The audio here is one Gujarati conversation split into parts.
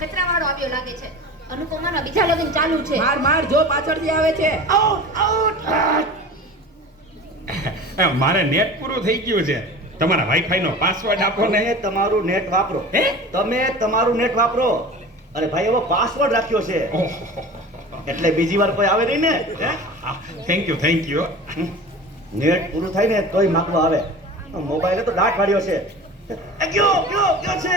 કચરાવાળો આવ્યો લાગે છે. અનુપમાના બીજા લગ્ન ચાલુ છે. માર જો પાછળથી આવે છે. મારે નેટ પૂરું થઈ ગયું છે. તમારા વાઈફાઈ નો પાસવર્ડ આપો ને. તમારું નેટ વાપરો. તમે તમારું નેટ વાપરો. અરે ભાઈ એવો પાસવર્ડ રાખ્યો છે એટલે બીજી વાર કોઈ આવે નહીં ને. Thank you. નેટ પૂરું થાય ને તોય માંગવા આવે. મોબાઈલે તો દાટ વાળ્યો છે. કયો છે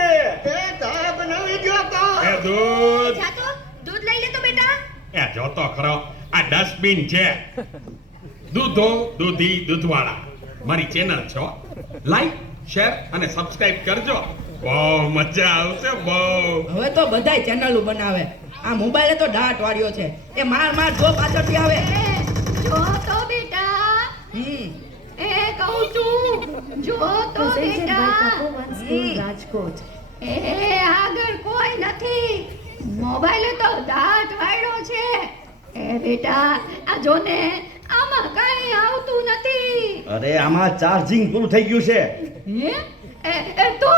એ ચા બનાવી ગયો તો એ દૂધ જાતો દૂધ લઈ લે તો બેટા. એ જોતો ખરો આ ડસ્ટબિન છે. દૂધી દૂધવાળા મારી ચેનલ છો. લાઈક શેર અને સબસ્ક્રાઇબ કરજો. બહુ મજા આવશે બહુ. હવે તો બધાય ચેનલો બનાવે. આ મોબાઈલે તો દાટ વાળ્યો છે. એ માર જો પાછળથી આવે. જો તો બેટા. એ કહું છું જો તો બેટા. રાજકોટ. એ આગળ કોઈ નથી. મોબાઈલે તો દાટ વાળ્યો છે. એ બેટા આ જો ને આમાં કઈ આવતું નથી. અરે આમાં ચાર્જિંગ પૂરું થઈ ગયું છે. એ તો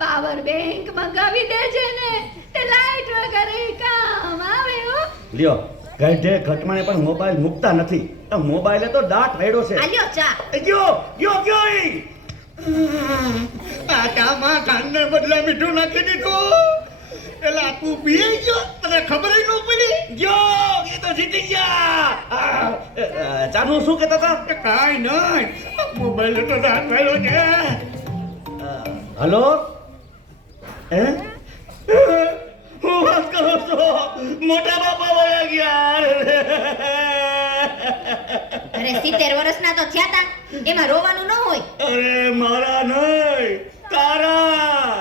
પાવર બેંક મંગાવી દેજે ને. તે લાઈટ વગર કામ આવે હો. લ્યો ગઢે ઘટમાને પણ મોબાઈલ મૂકતા નથી. મોબાઈલે તો દાટ વાળ્યો છે. આલ્યો ચા. ગયો આટામાં કાંદને બદલે મીઠું નાખી દીધું. એલા તું પી ગયો તને ખબર ન પડી. ગયો એ તો જીતી ગયા. ચાનું શું કહેતા હતા? કાઈ નહીં મોબાઈલ તો દાટ વાળ્યો છે. હલો હું વાત કરો છો? મોટા બાપા વયા ગયા. અરે 70 વર્ષના તો થયા તા. એમાં રોવાનું ન હોય. અરે મારા નહીં તારા.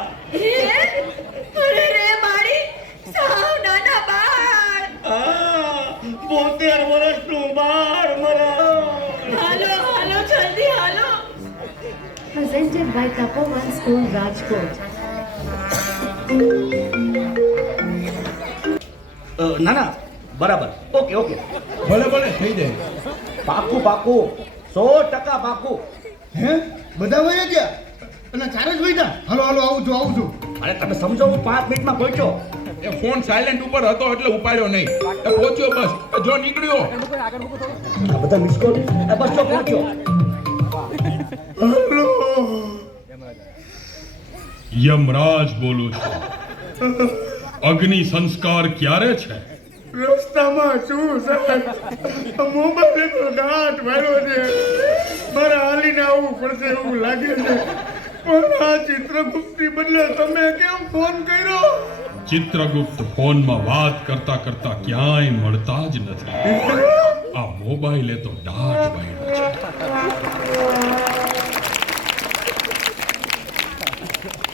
અરે રે મારી સાવ નાના બાળ. 72 વર્ષનું બાળ મરા. હાલો જલ્દી હાલો. Presented by Tapovan School, Rajkot. ના બરાબર. ઓકે ભલે થઈ જાય. પાકું 100% પાકું. હે બધા વયા ગયા અને ચાર જ વયા. હાલો આવું છું. અરે તમે સમજો હું 5 મિનિટમાં પહોંચ્યો. એ ફોન સાયલેન્ટ ઉપર હતો એટલે ઉપાડ્યો નહીં. એ પહોંચ્યો બસ. જો નીકળ્યો. આ બધા મિસ કોલ બસ જો પહોંચ્યો. યમરાજ બોલું છું. અગ્નિ સંસ્કાર ક્યારે છે? રસ્તામાં શું સાહેબ મોબાઈલ તો દાટ વાળ્યો છે. મારે હાલીને આવવું પડશે એવું લાગે છે. પણ આ ચિત્રગુપ્તની બદલે તમે કેમ ફોન કર્યો? ચિત્રગુપ્ત ફોનમાં વાત કરતા ક્યાંય મળતા જ નથી. આ મોબાઈલે તો દાટ વાળ્યો છે.